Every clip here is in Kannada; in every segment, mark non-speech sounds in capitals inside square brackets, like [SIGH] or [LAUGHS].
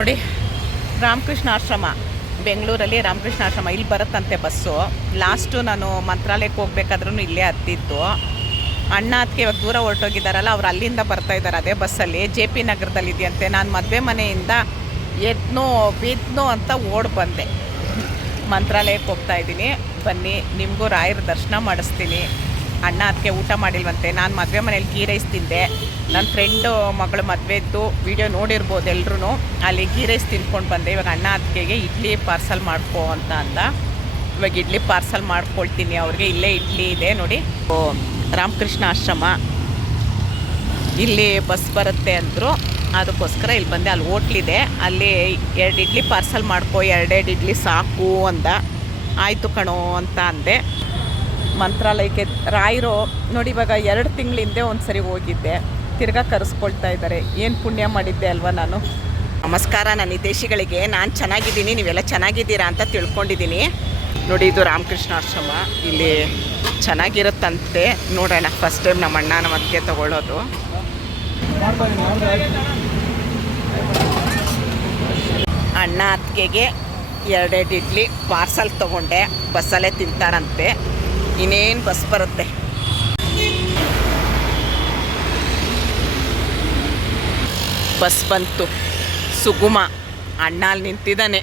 ನೋಡಿ, ರಾಮಕೃಷ್ಣ ಆಶ್ರಮ, ಬೆಂಗಳೂರಲ್ಲಿ ರಾಮಕೃಷ್ಣ ಆಶ್ರಮ, ಇಲ್ಲಿ ಬರುತ್ತಂತೆ ಬಸ್ಸು ಲಾಸ್ಟು ನಾನು ಮಂತ್ರಾಲಯಕ್ಕೆ ಹೋಗ್ಬೇಕಾದ್ರೂ ಇಲ್ಲೇ ಹತ್ತಿತ್ತು ಅಣ್ಣ ಅದಕ್ಕೆ ಇವಾಗ ದೂರ ಹೊರಟೋಗಿದ್ದಾರಲ್ಲ, ಅವ್ರು ಅಲ್ಲಿಂದ ಬರ್ತಾ ಇದ್ದಾರೆ ಅದೇ ಬಸ್ಸಲ್ಲಿ ಜೆ ಪಿ ನಗರದಲ್ಲಿ ಇದೆಯಂತೆ. ನಾನು ಮದುವೆ ಮನೆಯಿಂದ ಎದ್ನೋ, ಬಿದ್ನೋ ಅಂತ ಓಡ್ ಬಂದೆ. ಮಂತ್ರಾಲಯಕ್ಕೆ ಹೋಗ್ತಾ ಇದ್ದೀನಿ. ಬನ್ನಿ, ನಿಮಗೂ ರಾಯರ ದರ್ಶನ ಮಾಡಿಸ್ತೀನಿ. ಅಣ್ಣ ಅದಕ್ಕೆ ಊಟ ಮಾಡಿಲ್ವಂತೆ. ನಾನು ಮದುವೆ ಮನೇಲಿ ಗೀ ತಿಂದೆ. ನನ್ನ ಫ್ರೆಂಡು ಮಗಳು ಮದುವೆದ್ದು ವಿಡಿಯೋ ನೋಡಿರ್ಬೋದು ಎಲ್ಲರೂ ಅಲ್ಲಿ ಗೀ ರೈಸ್ ತಿನ್ಕೊಂಡು ಬಂದೆ. ಇವಾಗ ಅಣ್ಣ ಅದಕ್ಕೆ ಇಡ್ಲಿ ಪಾರ್ಸಲ್ ಮಾಡ್ಕೋ ಅಂತ ಅಂದ. ಇವಾಗ ಇಡ್ಲಿ ಪಾರ್ಸಲ್ ಮಾಡ್ಕೊಳ್ತೀನಿ ಅವ್ರಿಗೆ. ಇಲ್ಲೇ ಇಡ್ಲಿ ಇದೆ ನೋಡಿ. ರಾಮಕೃಷ್ಣ ಆಶ್ರಮ. ಇಲ್ಲಿ ಬಸ್ ಬರುತ್ತೆ ಅಂದರು. ಅದಕ್ಕೋಸ್ಕರ ಇಲ್ಲಿ ಬಂದೆ. ಅಲ್ಲಿ ಹೋಟ್ಲಿದೆ ಅಲ್ಲಿ ಎರಡು ಇಡ್ಲಿ ಪಾರ್ಸಲ್ ಮಾಡ್ಕೊ ಎರಡೆರಡು ಇಡ್ಲಿ ಸಾಕು ಅಂದ. ಆಯಿತು ಕಣೋ ಅಂತ ಅಂದೆ. ಮಂತ್ರಾಲಯಕ್ಕೆ ರಾಯರು ನೋಡಿ ಇವಾಗ ಎರಡು ತಿಂಗಳಿಂದೆ ಒಂದು ಸರಿ ಹೋಗಿದ್ದೆ. ತಿರ್ಗಾ ಕರೆಸ್ಕೊಳ್ತಾ ಇದ್ದಾರೆ. ಏನು ಪುಣ್ಯ ಮಾಡಿದ್ದೆ ಅಲ್ವಾ ನಾನು? ನಮಸ್ಕಾರ ನನ್ನ ವಿದೇಶಿಗಳಿಗೆ ನಾನು ಚೆನ್ನಾಗಿದ್ದೀನಿ, ನೀವೆಲ್ಲ ಚೆನ್ನಾಗಿದ್ದೀರಾ ಅಂತ ತಿಳ್ಕೊಂಡಿದ್ದೀನಿ. ನೋಡಿ, ಇದು ರಾಮಕೃಷ್ಣ ಆಶ್ರಮ ಇಲ್ಲಿ ಚೆನ್ನಾಗಿರುತ್ತಂತೆ. ನೋಡೋಣ ಫಸ್ಟ್ ಟೈಮ್ ನಮ್ಮ ಅಣ್ಣ ನಮ್ಮ ಅದಕ್ಕೆ ತಗೊಳ್ಳೋದು. ಅಣ್ಣ ಅತ್ತಿಗೆಗೆ ಎರಡೆರಡು ಇಡ್ಲಿ ಪಾರ್ಸಲ್ ತೊಗೊಂಡೆ. ಬಸ್ಸಲ್ಲೇ ತಿಂತಾರಂತೆ. ಇನ್ನೇನು ಬಸ್ ಬರುತ್ತೆ? ಬಸ್ ಬಂತು. ಸುಗುಮ ಅಣ್ಣ ಅಲ್ಲಿ ನಿಂತಿದ್ದಾನೆ.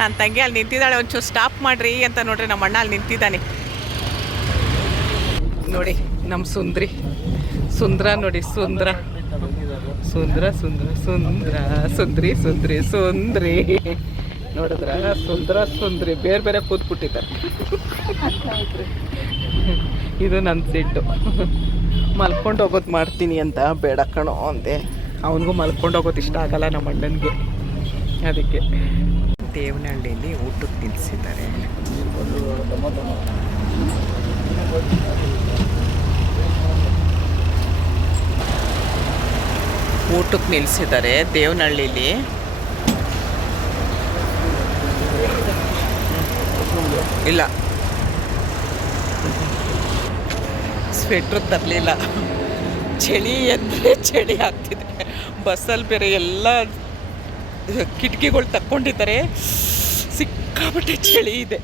ನನ್ನ ತಂಗಿ ಅಲ್ಲಿ ನಿಂತಿದ್ದಾಳೆ, ಒಂಚೂರು ಸ್ಟಾಪ್ ಮಾಡ್ರಿ ಅಂತ ನೋಡ್ರಿ ನಮ್ಮ ಅಣ್ಣ ಅಲ್ಲಿ ನಿಂತಿದ್ದಾನೆ. ನೋಡಿ ನಮ್ಮ ಸುಂದ್ರಿ. ಸುಂದ್ರ ನೋಡಿ, ಸುಂದ್ರ. ಸುಂದ್ರ ಸುಂದ್ರ ಸುಂದ್ರ. ಸುಂದ್ರಿ ಸುಂದ್ರಿ ಸುಂದ್ರಿ. ನೋಡಿದ್ರ? ಸುಂದ್ರ, ಸುಂದ್ರಿ. ಬೇರೆ ಬೇರೆ ಕೂತ್ಬಿಟ್ಟಿದ್ದಾರೆ ಇದು ನನ್ನ ಸಿಟ್ಟು. ಮಲ್ಕೊಂಡು ಹೋಗೋದು ಮಾಡ್ತೀನಿ ಅಂತ ಬೇಡ ಕಣೋ ಅಂದೆ. ಅವನಿಗೂ ಮಲ್ಕೊಂಡು ಹೋಗೋದು ಇಷ್ಟ ಆಗಲ್ಲ ನಮ್ಮ ಅಣ್ಣನಿಗೆ. ಅದಕ್ಕೆ. ದೇವನಹಳ್ಳಿಯಲ್ಲಿ ಊಟಕ್ಕೆ ನಿಲ್ಲಿಸಿದ್ದಾರೆ ಊಟಕ್ಕೆ ನಿಲ್ಲಿಸಿದ್ದಾರೆ ದೇವನಹಳ್ಳಿಲಿ. ಇಲ್ಲ. ಸ್ವೆಟ್ರ್ ತರಲಿಲ್ಲ. ಚಳಿ ಅಂದರೆ ಚಳಿ ಆಗ್ತಿದೆ. ಬಸ್ಸಲ್ಲಿ ಬೇರೆ ಎಲ್ಲ ಕಿಟಕಿಗಳು ತಕ್ಕೊಂಡಿದ್ದಾರೆ. ಸಿಕ್ಕಾಪಟ್ಟೆ ಚಳಿ ಇದೆ.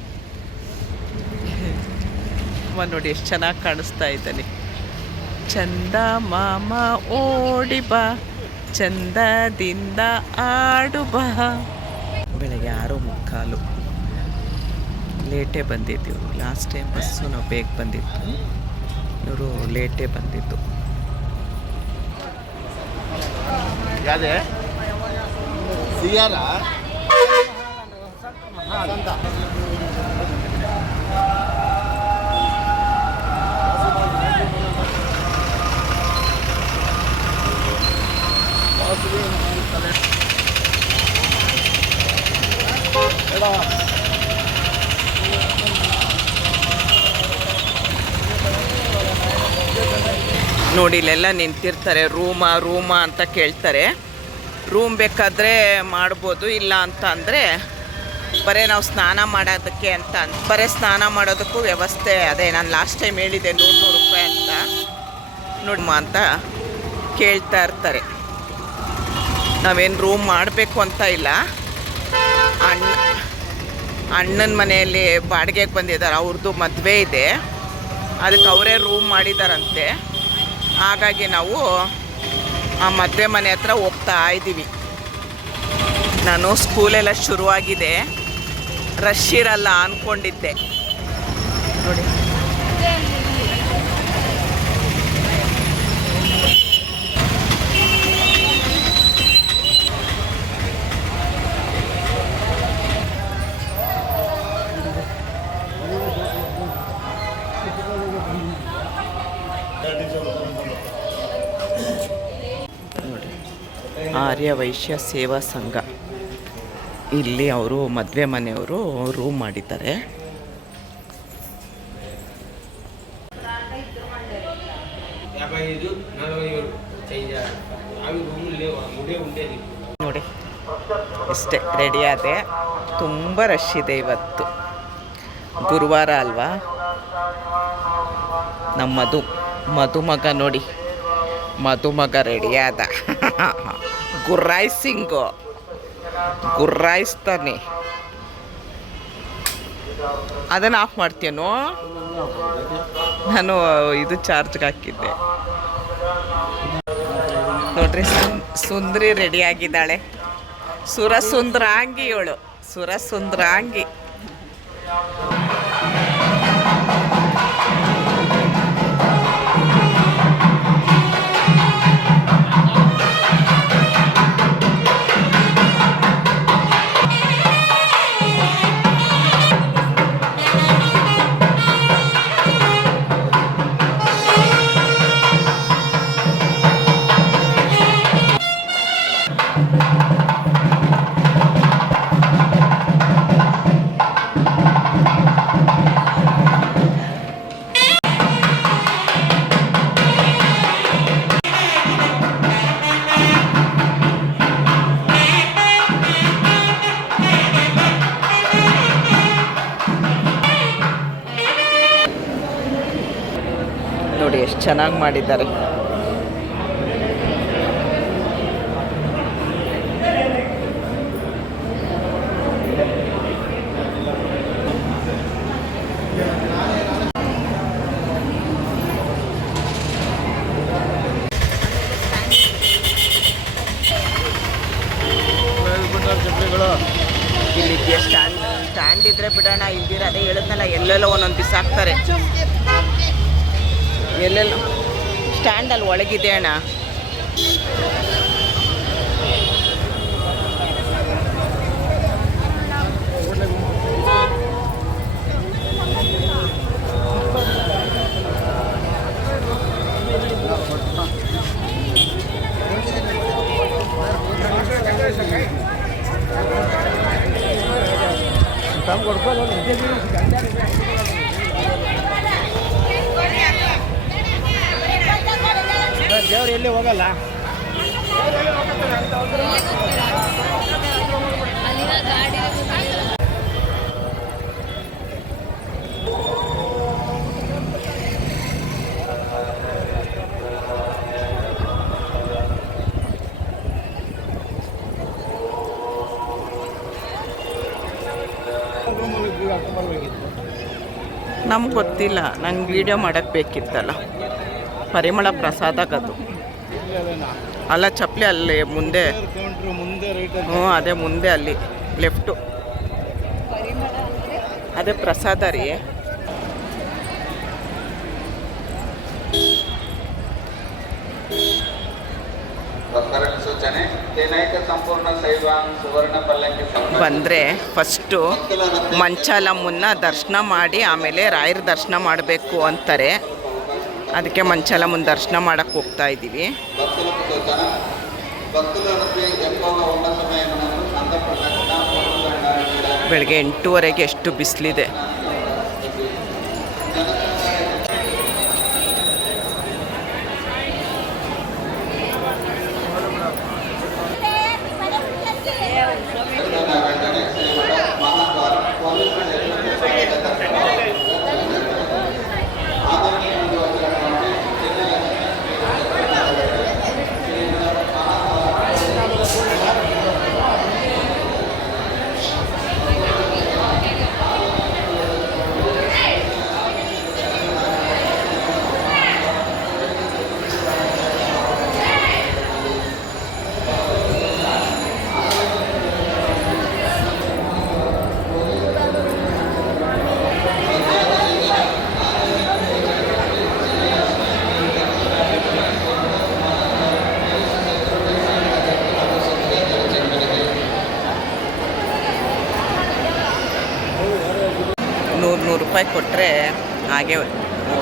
ಅಮ್ಮ ನೋಡಿ, ಎಷ್ಟು ಚೆನ್ನಾಗಿ ಕಾಣಿಸ್ತಾ ಇದ್ದಾನೆ. ಚಂದ ಮಾಮ ಓಡಿ ಬಾ, ಚಂದದಿಂದ ಆಡು ಬಾ. ಬೆಳಗ್ಗೆ ಆರು ಮುಕ್ಕಾಲು. ಲೇಟೇ ಬಂದಿದ್ದು. ಲಾಸ್ಟ್ ಟೈಮ್ ಬಸ್ಸು ನಾವು ಬೇಗ ಬಂದಿತ್ತು. ಇವರು ಲೇಟೇ ಬಂದಿದ್ದು. ಯಾವ್ದೇ ಸಿಯಾರ ನೋಡಿ, ಇಲ್ಲೆಲ್ಲ ನಿಂತಿರ್ತಾರೆ. ರೂಮ ರೂಮ ಅಂತ ಕೇಳ್ತಾರೆ. ರೂಮ್ ಬೇಕಾದರೆ ಮಾಡ್ಬೋದು, ಇಲ್ಲ ಅಂತ ಅಂದರೆ, ಬರೀ ನಾವು ಸ್ನಾನ ಮಾಡೋದಕ್ಕೆ ಅಂತ ಬರೀ ಸ್ನಾನ ಮಾಡೋದಕ್ಕೂ ವ್ಯವಸ್ಥೆ ಅದೇ. ನಾನು ಲಾಸ್ಟ್ ಟೈಮ್ ಹೇಳಿದೆ ನೂರು ನೂರು ರೂಪಾಯಿ ಅಂತ. ನೋಡಮ್ಮ ಅಂತ ಕೇಳ್ತಾ ಇರ್ತಾರೆ. ನಾವೇನು ರೂಮ್ ಮಾಡಬೇಕು ಅಂತ ಇಲ್ಲ. ಅಣ್ಣ, ಅಣ್ಣನ ಮನೆಯಲ್ಲಿ ಬಾಡಿಗೆಗೆ ಬಂದಿದ್ದಾರೆ. ಅವ್ರದ್ದು ಮದುವೆ ಇದೆ. ಅದಕ್ಕೆ ಅವರೇ ರೂಮ್ ಮಾಡಿದಾರಂತೆ. ಹಾಗಾಗಿ ನಾವು ಆ ಮದುವೆ ಮನೆ ಹತ್ರ ಹೋಗ್ತಾ ಇದ್ದೀವಿ. ನಾನು ಸ್ಕೂಲೆಲ್ಲ ಶುರುವಾಗಿದೆ. ರಶ್ ಇರಲ್ಲ ಅಂದ್ಕೊಂಡಿದ್ದೆ ನೋಡಿ. ಆರ್ಯ ವೈಶ್ಯ ಸೇವಾ ಸಂಘ. ಇಲ್ಲಿ ಅವರು ಮದುವೆ ಮನೆಯವರು ರೂಮ್ ಮಾಡಿದ್ದಾರೆ. ನೋಡಿ ಇಷ್ಟೇ ರೆಡಿ ಆದೆ, ತುಂಬ ರಶ್ ಇದೆ ಇವತ್ತು. ಗುರುವಾರ ಅಲ್ವಾ? ನಮ್ಮದು ಮಧುಮಗ ನೋಡಿ ಮಧುಮಗ ರೆಡಿಯಾದ [LAUGHS] ಆದ ಗುರ್ರಾಯ್ ಸಿಂಗು ಗುರ್ರಾಯಿಸ್ತಾನೆ ಅದನ್ನು ಆಫ್ ಮಾಡ್ತೀಯನೋ? ನಾನು ಇದು ಚಾರ್ಜ್ಗೆ ಹಾಕಿದ್ದೆ. ನೋಡ್ರಿ ಸುಂದ್ರಿ ರೆಡಿ ಆಗಿದ್ದಾಳೆ. ಸುರ ಸುಂದ್ರಾಂಗಿ ಚೆನ್ನಾಗಿ ಮಾಡಿದ್ದಾರೆ. ಗೊತ್ತಿಲ್ಲ. ನಂಗೆ ವೀಡಿಯೋ ಮಾಡೋಕ್ಕೆ ಬೇಕಿತ್ತಲ್ಲ. ಪರಿಮಳ ಪ್ರಸಾದಕ್ಕದು ಅಲ್ಲ ಚಪ್ಪಲಿ ಅಲ್ಲಿ ಮುಂದೆ. ಹ್ಞೂ, ಅದೇ ಮುಂದೆ ಅಲ್ಲಿ ಲೆಫ್ಟು ಅದೇ ಪ್ರಸಾದ ರೀ. ಬಂದರೆ ಫಸ್ಟು ಮಂಚಾಲಮ್ಮನ್ನ ದರ್ಶನ ಮಾಡಿ ಆಮೇಲೆ ರಾಯರ ದರ್ಶನ ಮಾಡಬೇಕು ಅಂತಾರೆ. ಅದಕ್ಕೆ ಮಂಚಾಲಮ್ಮನ ದರ್ಶನ ಮಾಡಕ್ಕೆ ಹೋಗ್ತಾ ಇದ್ದೀವಿ. ಬೆಳಗ್ಗೆ ಎಂಟೂವರೆಗೆ ಎಷ್ಟು ಬಿಸಿಲಿದೆ.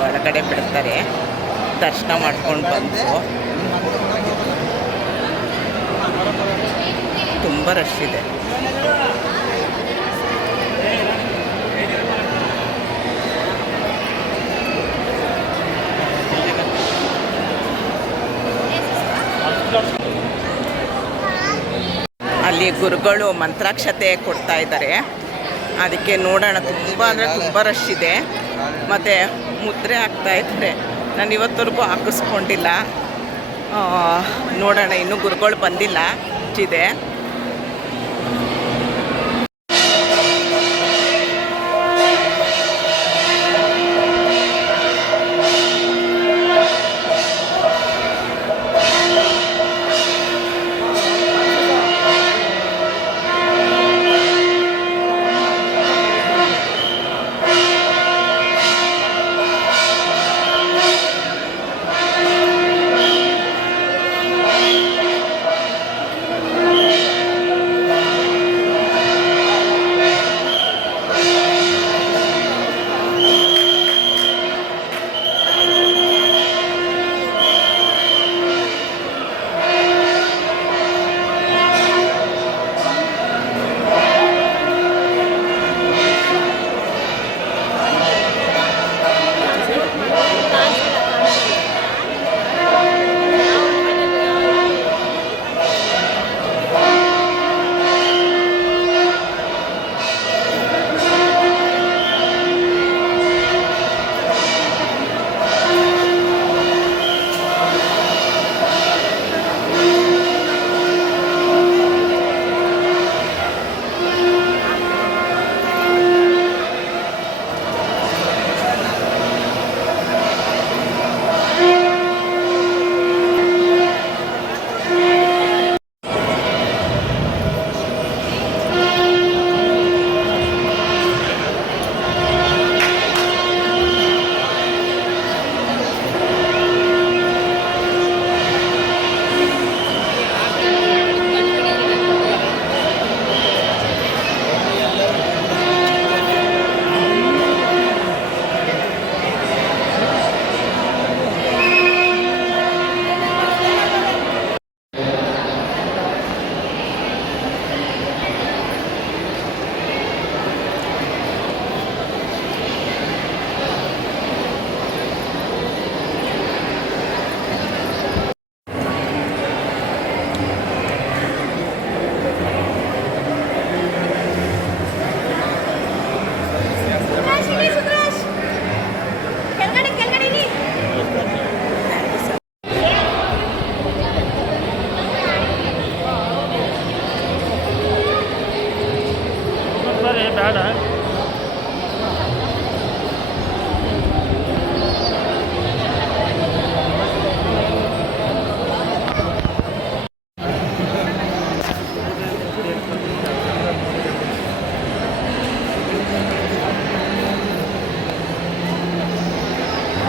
ಒಳಗಡೆ ಬಿಡ್ತಾರೆ. ದರ್ಶನ ಮಾಡ್ಕೊಂಡು ಬಂದು. ತುಂಬ ರಶ್ ಇದೆ. ಅಲ್ಲಿ ಗುರುಗಳು ಮಂತ್ರಾಕ್ಷತೆ ಕೊಡ್ತಾ ಇದ್ದಾರೆ. ಅದಕ್ಕೆ ನೋಡೋಣ. ತುಂಬ ಅಂದರೆ ತುಂಬ ರಶ್ ಇದೆ. ಮತ್ತು ಮುದ್ರೆ ಹಾಕ್ತಾ ಇದ್ದಾರೆ ನಾನು ಇವತ್ತವರೆಗೂ ಹಾಕಿಸ್ಕೊಂಡಿಲ್ಲ. ನೋಡೋಣ ಇನ್ನೂ ಗುರುಗಳು ಬಂದಿಲ್ಲ ಇದೆ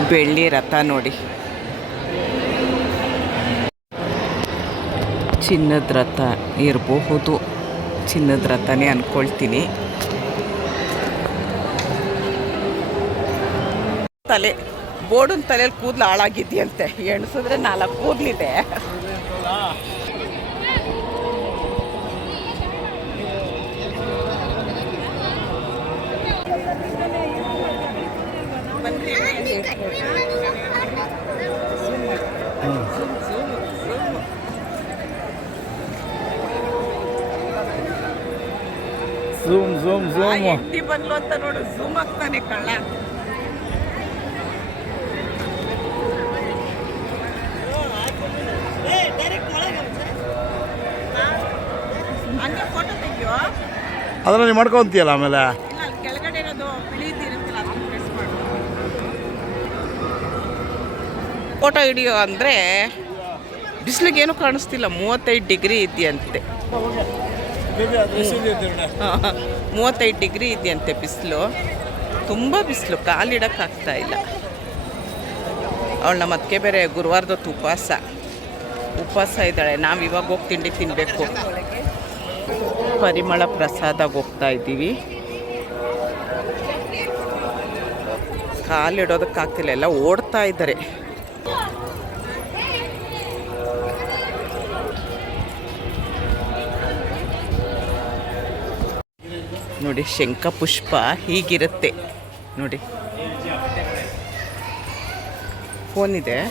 ಬೆಳ್ಳಿ ರಥ ನೋಡಿ. ಚಿನ್ನದ ರಥ ಇರಬಹುದು. ಚಿನ್ನದ ರಥನೇ ಅಂದ್ಕೊಳ್ತೀನಿ ತಲೆ ಬೋರ್ಡನ್ ತಲೆಯಲ್ಲಿ ಕೂದಲು ಹಾಳಾಗಿದೆಯಂತೆ. ಎಣಿಸಿದ್ರೆ ನಾಲ್ಕು ಕೂದಲಿದೆ. ಝೂಮ್ ಝೂಮ್ ಝೂಮ್ ಎಂಟಿ ಬಂದ್ಲು ಅಂತ ನೋಡು ಝೂಮ್ ಆಗ್ತಾನೆ ಕಳ್ಳ. ಅದನ್ನ ನೀವು ಮಾಡ್ಕೊಂತೀಯಲ್ಲ ಆಮೇಲೆ? ಇಲ್ಲ ಕೆಳಗಡೆ ಇರೋದು ಬಿಳಿದಿರುತ್ತಲ್ಲ ಅದನ್ನ ಪ್ರೆಸ್ ಮಾಡು. ಫೋಟೋ ಹಿಡಿಯೋ ಅಂದರೆ ಬಿಸಿಲಿಗೇನು ಕಾಣಿಸ್ತಿಲ್ಲ ಮೂವತ್ತೈದು ಡಿಗ್ರಿ ಇದೆಯಂತೆ. ಮೂವತ್ತೈದು ಡಿಗ್ರಿ ಇದೆಯಂತೆ ಬಿಸಿಲು. ತುಂಬ ಬಿಸಿಲು ಕಾಲಿಡೋಕ್ಕಾಗ್ತಾ ಇಲ್ಲ. ಅವಳು ನಮ್ಮ ಅದಕ್ಕೆ ಬೇರೆ ಗುರುವಾರದೊತ್ತು ಉಪವಾಸ. ಉಪವಾಸ ಇದ್ದಾಳೆ. ನಾವು ಇವಾಗ ಹೋಗಿ ತಿಂಡಿ ತಿನ್ನಬೇಕು ಪರಿಮಳ ಪ್ರಸಾದ ಹೋಗ್ತಾ ಇದ್ದೀವಿ. ಕಾಲಿಡೋದಕ್ಕಾಗ್ತಿಲ್ಲ ಎಲ್ಲ ಓಡ್ತಾ ಇದ್ದಾರೆ. ನೋಡಿ ಶಂಖಪುಷ್ಪ ಹೀಗಿರುತ್ತೆ. ನೋಡಿ. ಫೋನ್ ಇದೆ.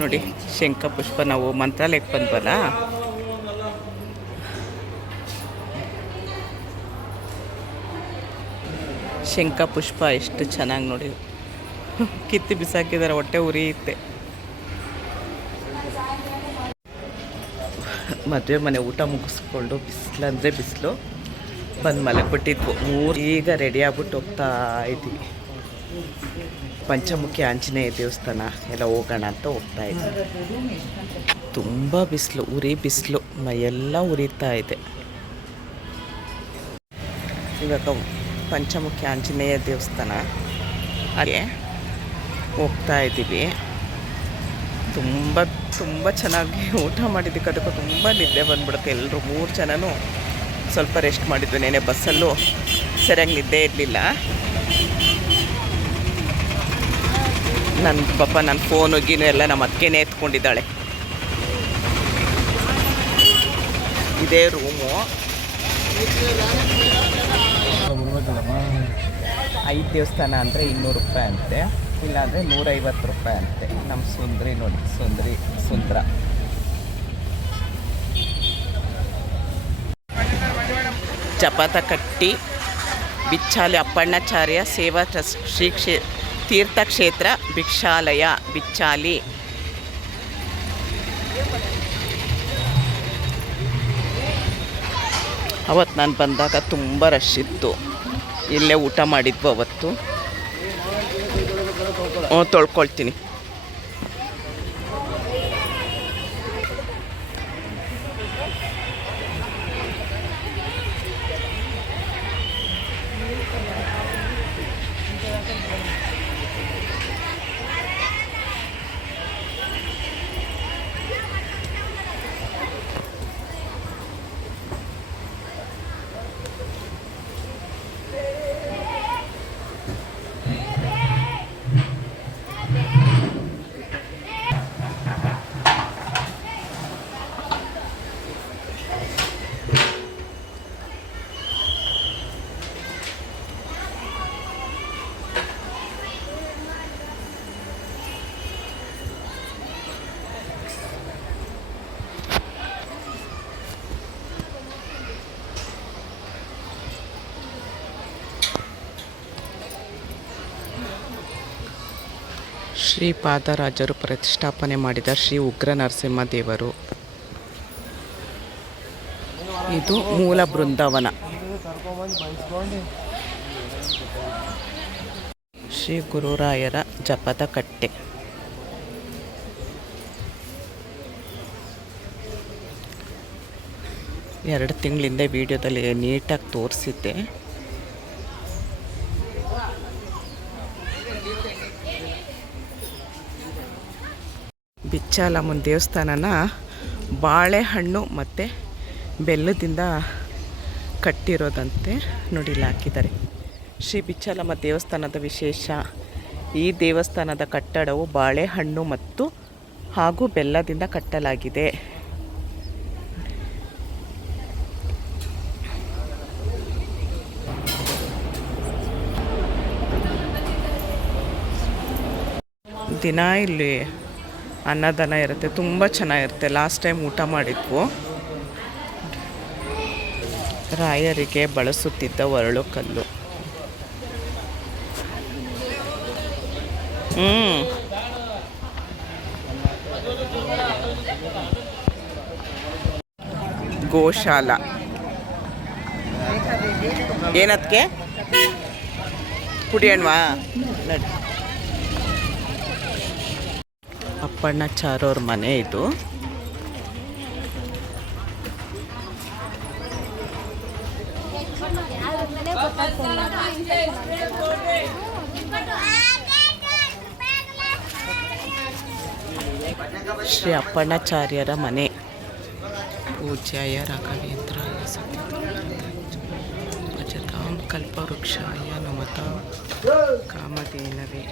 ನೋಡಿ ಶಂಖಪುಷ್ಪ ನಾವು ಮಂತ್ರಾಲಯಕ್ಕೆ ಬಂದ್ವಲ್ಲ? ಶಂಖಪುಷ್ಪ ಎಷ್ಟು ಚೆನ್ನಾಗಿ ನೋಡಿ. ಕಿತ್ತು ಬಿಸಾಕಿದ್ದಾರೆ ಹೊಟ್ಟೆ ಉರಿಯುತ್ತೆ. ಮದುವೆ ಮನೆ ಊಟ ಮುಗಿಸ್ಕೊಂಡು ಬಿಸಿಲಂದರೆ ಬಿಸಿಲು. ಬಂದು ಮಲಗಿಬಿಟ್ಟಿದ್ವು. ಮೂರು ಈಗ ರೆಡಿ ಆಗ್ಬಿಟ್ಟು ಹೋಗ್ತಾ ಇದ್ದೀವಿ ಪಂಚಮುಖಿ ಆಂಜನೇಯ ದೇವಸ್ಥಾನ ಎಲ್ಲ ಹೋಗೋಣ ಅಂತ ಹೋಗ್ತಾ ಇದ್ವಿ. ತುಂಬ ಬಿಸಿಲು, ಉರಿ ಬಿಸಿಲು, ಮೈಯೆಲ್ಲ ಉರಿತಾ ಇದೆ. ಇವಾಗ ಪಂಚಮುಖಿ ಆಂಜನೇಯ ದೇವಸ್ಥಾನ. ಹಾಗೆ ಹೋಗ್ತಾ ಇದ್ದೀವಿ. ತುಂಬ ತುಂಬ ಚೆನ್ನಾಗಿ ಊಟ ಮಾಡಿದ್ದಕ್ಕೆ ಅದಕ್ಕೂ ತುಂಬ ನಿದ್ದೆ ಬಂದ್ಬಿಡುತ್ತೆ ಎಲ್ಲರೂ ಮೂರು ಜನನೂ. ಸ್ವಲ್ಪ ರೆಸ್ಟ್ ಮಾಡಿದ್ದು ನೆನೆ ಬಸ್ಸಲ್ಲೂ ಸರಿಯಾಗಿ ನಿದ್ದೆ ಇರಲಿಲ್ಲ. ನನ್ನ ಪಾಪ ನನ್ನ ಫೋನು ಗೀನು ಎಲ್ಲ ನಮ್ಮ ಅಕ್ಕೇನೆ ಎತ್ಕೊಂಡಿದ್ದಾಳೆ. ಇದೇ ರೂಮು ಐದು ದೇವಸ್ಥಾನ ಅಂದರೆ ಇನ್ನೂರು ರೂಪಾಯಿ ಅಂತೆ. ಇಲ್ಲಾಂದರೆ ನೂರೈವತ್ತು ರೂಪಾಯಿ ಅಂತೆ. ನಮ್ಮ ಸುಂದ್ರಿ ನೋಡಿ, ಸುಂದ್ರಿ, ಸುಂದ್ರ. ಚಪಾತ ಕಟ್ಟಿ ಬಿಚ್ಚಾಲಿ ಅಪ್ಪಣ್ಣಾಚಾರ್ಯ, ಸೇವಾ ಟ್ರಸ್ಟ್ ಶ್ರೀ ಕ್ಷೇ, ತೀರ್ಥಕ್ಷೇತ್ರ, ಭಿಕ್ಷಾಲಯ ಬಿಚ್ಚಾಲಿ ಅವತ್ತು ನಾನು ಬಂದಾಗ ತುಂಬ ರಶ್ ಇತ್ತು. ಇಲ್ಲೇ ಊಟ ಮಾಡಿದ್ವು ಅವತ್ತು. ತೊಳ್ಕೊಳ್ತೀನಿ. ಶ್ರೀ ಪಾದರಾಜರು ಪ್ರತಿಷ್ಠಾಪನೆ ಮಾಡಿದ ಶ್ರೀ ಉಗ್ರ ನರಸಿಂಹ ದೇವರು. ಇದು ಮೂಲ ಬೃಂದಾವನ. ಶ್ರೀ ಗುರುರಾಯರ ಜಪದ ಕಟ್ಟೆ. ಎರಡು ತಿಂಗಳಿಂದ ವಿಡಿಯೋದಲ್ಲಿ ನೀಟಾಗಿ ತೋರಿಸಿದ್ದೆ. ಬಿಚ್ಚಾಲಮ್ಮನ ದೇವಸ್ಥಾನನ ಬಾಳೆಹಣ್ಣು ಮತ್ತು ಬೆಲ್ಲದಿಂದ ಕಟ್ಟಿರೋದಂತೆ ನೋಡಿ ಹಾಕಿದ್ದಾರೆ. ಶ್ರೀ ಬಿಚ್ಚಾಲಮ್ಮ ದೇವಸ್ಥಾನದ ವಿಶೇಷ. ಈ ದೇವಸ್ಥಾನದ ಕಟ್ಟಡವು ಬಾಳೆಹಣ್ಣು ಮತ್ತು ಹಾಗೂ ಬೆಲ್ಲದಿಂದ ಕಟ್ಟಲಾಗಿದೆ. ದಿನ ಇಲ್ಲಿ ಅನ್ನದಾನ ಇರುತ್ತೆ. ತುಂಬ ಚೆನ್ನಾಗಿರುತ್ತೆ. ಲಾಸ್ಟ್ ಟೈಮ್ ಊಟ ಮಾಡಿದ್ವು. ರಾಯರಿಗೆ ಬಳಸುತ್ತಿದ್ದ ಒರಳು ಕಲ್ಲು. ಹ್ಞೂ ಗೋಶಾಲ. ಏನದಕ್ಕೆ ಕುಡಿಯೋಣವಾ? ನಡಿ. ಚಾರೋರ್ ಮನೆ ಇದು. ಶ್ರೀ ಅಪ್ಪಣ್ಣಾಚಾರ್ಯರ ಮನೆ. ಪೂಜ್ಯಾಯ ರಾಘವೇಂದ್ರ ಭಜತಾಂ ಕಲ್ಪವೃಕ್ಷಾಯ ನಮತ ಕಾಮಧೇನವೇ.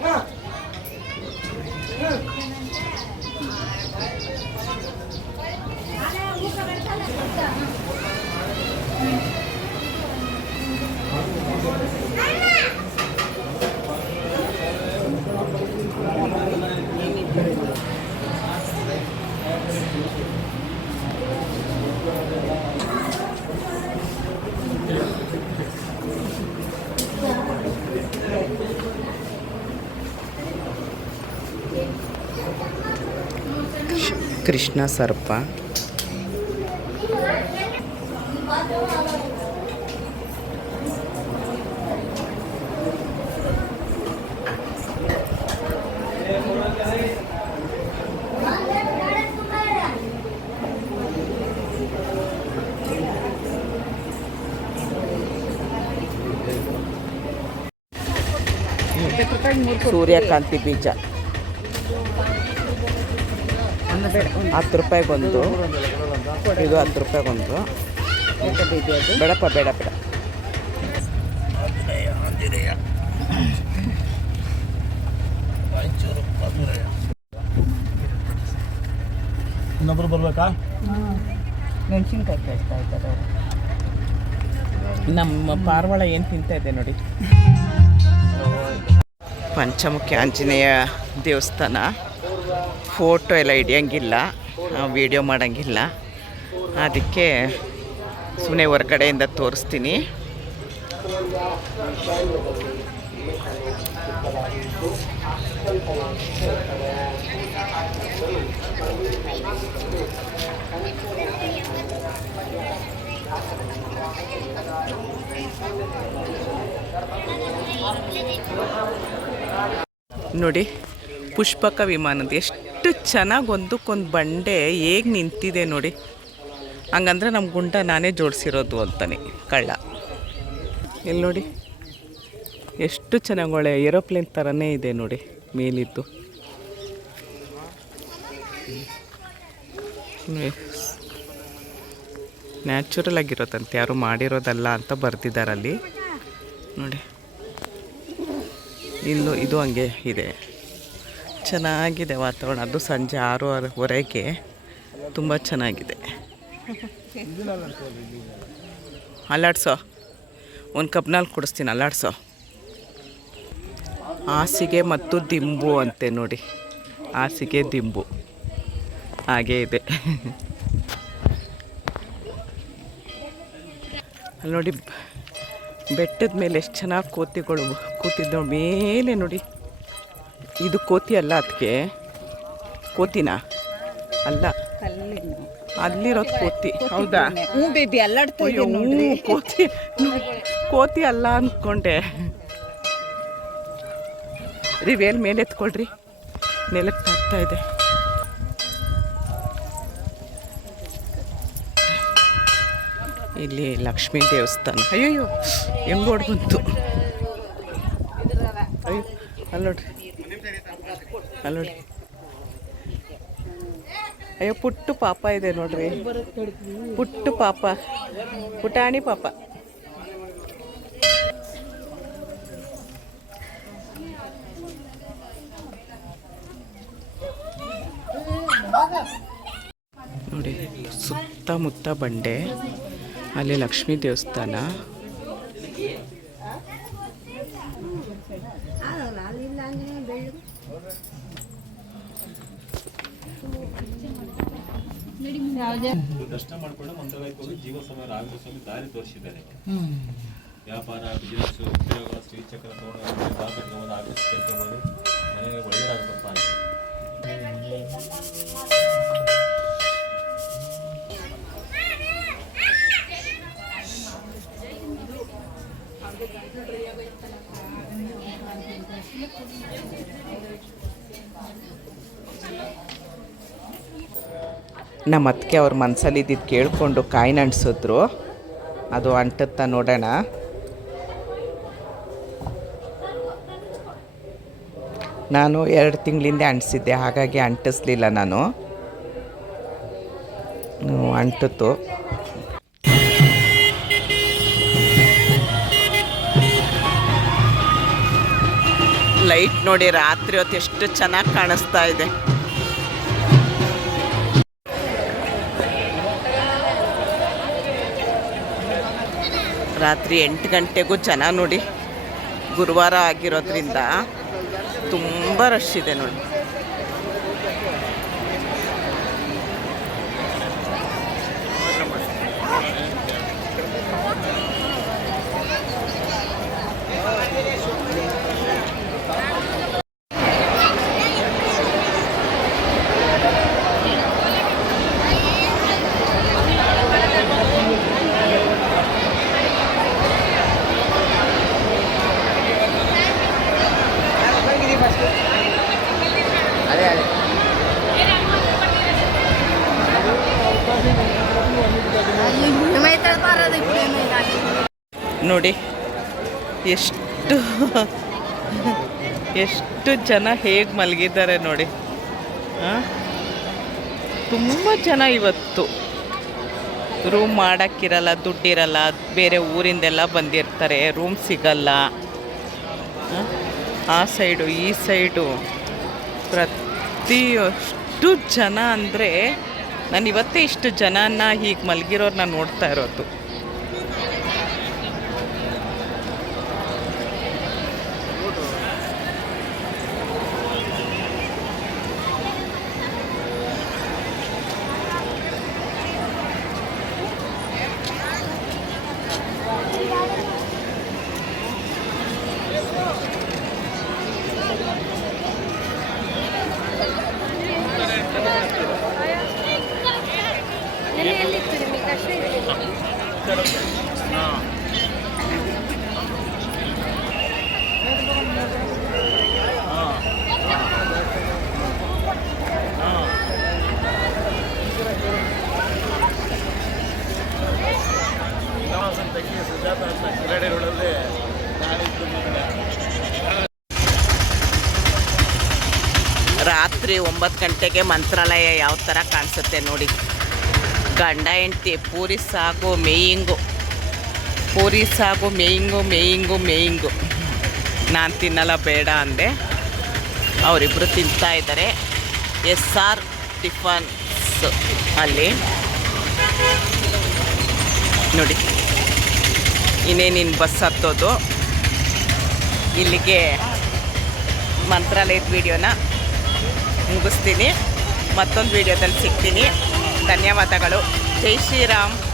ಕೃಷ್ಣ ಸರ್ಪ ಸೂರ್ಯಕಾಂತಿ ಬೀಜ. ಹತ್ತು ರೂಪಾಯಿಗೊಂದು ಇದು ಹತ್ತು ರೂಪಾಯಿಗೊಂದು ಬೇಡಪ್ಪ ಬೇಡ ಬೇಡ. ಇನ್ನೊಬ್ರು ಬರ್ಬೇಕಾ? ಮೆಣಸಿನ್ಕಾಯಿ ಕೇಳ್ತಾ ಇದ್ದಾರೆ ನಮ್ಮ ಪಾರ್ವಾಳ ಏನು ತಿಂತಾ ಇದೆ ನೋಡಿ. ಪಂಚಮುಖಿ ಆಂಜನೇಯ ದೇವಸ್ಥಾನ. ಫೋಟೋ ಎಲ್ಲ ಹಿಡಿಯೋಂಗಿಲ್ಲ ವಿಡಿಯೋ ಮಾಡೋಂಗಿಲ್ಲ. ಅದಕ್ಕೆ ಸುಮ್ಮನೆ ಹೊರಗಡೆಯಿಂದ ತೋರಿಸ್ತೀನಿ. ನೋಡಿ, ಪುಷ್ಪಕ ವಿಮಾನದ ಎಷ್ಟು ಚೆನ್ನಾಗಿ ಒಂದಕ್ಕೊಂದು ಬಂಡೆ ಹೇಗೆ ನಿಂತಿದೆ ನೋಡಿ. ಹಂಗಂದ್ರೆ ನಮ್ಮ ಗುಂಡ ನಾನೇ ಜೋಡಿಸಿರೋದು ಅಂತಾನೆ, ಕಳ್ಳ. ಇಲ್ಲಿ ನೋಡಿ, ಎಷ್ಟು ಚೆನ್ನಾಗಿ ಒಳ್ಳೆ ಏರೋಪ್ಲೇನ್ ಥರನೇ ಇದೆ ನೋಡಿ, ಮೇಲಿದ್ದು. ನ್ಯಾಚುರಲ್ ಆಗಿರೋದಂತೆ, ಯಾರು ಮಾಡಿರೋದಲ್ಲ ಅಂತ ಬರ್ತಿದ್ದಾರಲ್ಲಿ ನೋಡಿ. ಇಲ್ಲೂ ಇದು ಹಂಗೆ ಇದೆ. ಚೆನ್ನಾಗಿದೆ ವಾತಾವರಣ. ಅದು ಸಂಜೆ ಆರೂವರೆಗೆ ತುಂಬ ಚೆನ್ನಾಗಿದೆ. ಅಲ್ಲಾಡ್ಸೋ. ಒಂದು ಕಬ್ನಲ್ಲಿ ಕುಡಿಸ್ತೀನಿ, ಅಲ್ಲಾಡ್ಸೋ. ಹಾಸಿಗೆ ಮತ್ತು ದಿಂಬು ಅಂತೆ ನೋಡಿ. ಹಾಸಿಗೆ, ದಿಂಬು. ಹಾಗೇ ಇದೆ. ಅಲ್ಲಿ ನೋಡಿ ಬೆಟ್ಟದ ಮೇಲೆ ಎಷ್ಟು ಚೆನ್ನಾಗಿ ಕೋತಿಗಳು ಕೂತಿದ್ದು ಮೇಲೆ ನೋಡಿ. ಇದು ಕೋತಿ ಅಲ್ಲ ಅದಕ್ಕೆ ಕೋತಿನ? ಅಲ್ಲ. ಅಲ್ಲಿ ಅಲ್ಲಿರೋದು ಕೋತಿ ಹೌದಾ? ಹ್ಞೂ ಬೇಬಿ ಅಲ್ಲಾಡ್ತಾ ಕೋತಿ ಕೋತಿ ಅಲ್ಲ ಅಂದ್ಕೊಂಡೆ ರೀ ವೇಲ್ ಮೇಲೆ ಎತ್ಕೊಳ್ರಿ ನೆಲಕ್ಕೆ ತಾಗ್ತಾ ಇದೆ. ಇಲ್ಲಿ ಲಕ್ಷ್ಮೀ ದೇವಸ್ಥಾನ. ಅಯ್ಯೋ ಹೆಂಗ್ ಓಡ್ ಬಂತು ಅಯ್ಯೋ ಅಲ್ಲೋಡ್ರಿ ಅಲ್ಲೋಡ್ರಿ ಅಯ್ಯೋ, ಪುಟ್ಟು ಪಾಪ ಇದೆ ನೋಡ್ರಿ. ಪುಟ್ಟು ಪಾಪ. ಪುಟಾಣಿ ಪಾಪ. ನೋಡಿ, ಸುತ್ತಮುತ್ತ ಬಂಡೆ. ಅಲ್ಲಿ ಲಕ್ಷ್ಮೀ ದೇವಸ್ಥಾನ. ದರ್ಶನ ಮಾಡ್ಕೊಂಡು ಮಂತ್ರಾಲಯಕ್ಕೆ ಜೀವ ಸಮಯ ರಾಘವ ಸ್ವಾಮಿ ದಾರಿ ತೋರಿಸಿದ್ದಾರೆ ವ್ಯಾಪಾರ ಉದ್ಯೋಗ ನಮ್ಮ ಅತ್ತಿಗೆ ಅವ್ರ ಮನಸ್ಸಲ್ಲಿ ಇದ್ದಿದ್ದು ಕೇಳಿಕೊಂಡು ಕಾಯಿನ ಅಂಟಿಸಿದ್ರು ಅದು ಅಂಟುತ್ತಾ ನೋಡೋಣ. ನಾನು ಎರಡು ತಿಂಗಳಿಂದ ಅಂಟಿಸಿದ್ದೆ, ಹಾಗಾಗಿ ಅಂಟಿಸ್ಲಿಲ್ಲ ನಾನು. ಅಂಟಿತು ಲೈಟ್ ನೋಡಿ ರಾತ್ರಿ ಹೊತ್ತು ಎಷ್ಟು ಚೆನ್ನಾಗಿ ಕಾಣಿಸ್ತಾ ಇದೆ. ರಾತ್ರಿ ಎಂಟು ಗಂಟೆಗೂ ಜನ ನೋಡಿ ಗುರುವಾರ ಆಗಿರೋದ್ರಿಂದ ತುಂಬ ರಶ್ ಇದೆ ನೋಡಿ. ಎಷ್ಟು ಎಷ್ಟು ಜನ ಹೇಗೆ ಮಲಗಿದ್ದಾರೆ ನೋಡಿ. ತುಂಬ ಜನ ಇವತ್ತು. ರೂಮ್ ಮಾಡೋಕ್ಕಿರಲ್ಲ, ದುಡ್ಡಿರಲ್ಲ, ಬೇರೆ ಊರಿಂದೆಲ್ಲ ಬಂದಿರ್ತಾರೆ ರೂಮ್ ಸಿಗಲ್ಲ. ಆ? ಸೈಡು, ಈ ಸೈಡು. ಪ್ರತಿಯಷ್ಟು ಜನ ಅಂದರೆ, ನಾನು ಇವತ್ತೇ ಇಷ್ಟು ಜನನ ಹೀಗೆ ಮಲಗಿರೋರನ್ನ ನೋಡ್ತಾ ಇರೋದು. ರಾತ್ರಿ ಒಂಬತ್ತು ಗಂಟೆಗೆ ಮಂತ್ರಾಲಯ ಯಾವ ಥರ ಕಾಣಿಸುತ್ತೆ ನೋಡಿ. ಗಂಡ, ಹೆಂಡ್ತಿ, ಪೂರಿ ಸಾಗು, ಮೇಯಿಂಗು. ಪೂರಿ ಸಾಗು, ಮೇಯಿಂಗು ಮೇಯಿಂಗು ಮೇಯಿಂಗು. ನಾನು ತಿನ್ನಲ್ಲ, ಬೇಡ ಅಂದೆ. ಅವರಿಬ್ಬರು ತಿಂತಾ ಇದ್ದಾರೆ. ಎಸ್ ಆರ್ ಟಿಫನ್ಸ್ ಅಲ್ಲಿ. ನೋಡಿ. ಇನ್ನೇನಿನ್ ಬಸ್ ಹತ್ತೋದು. ಇಲ್ಲಿಗೆ ಮಂತ್ರಾಲಯದ ವಿಡಿಯೋನ ಮುಗಿಸ್ತೀನಿ. ಮತ್ತೊಂದು ವಿಡಿಯೋದಲ್ಲಿ ಸಿಗ್ತೀನಿ. ಧನ್ಯವಾದಗಳು. ಜೈ ಶ್ರೀರಾಮ್.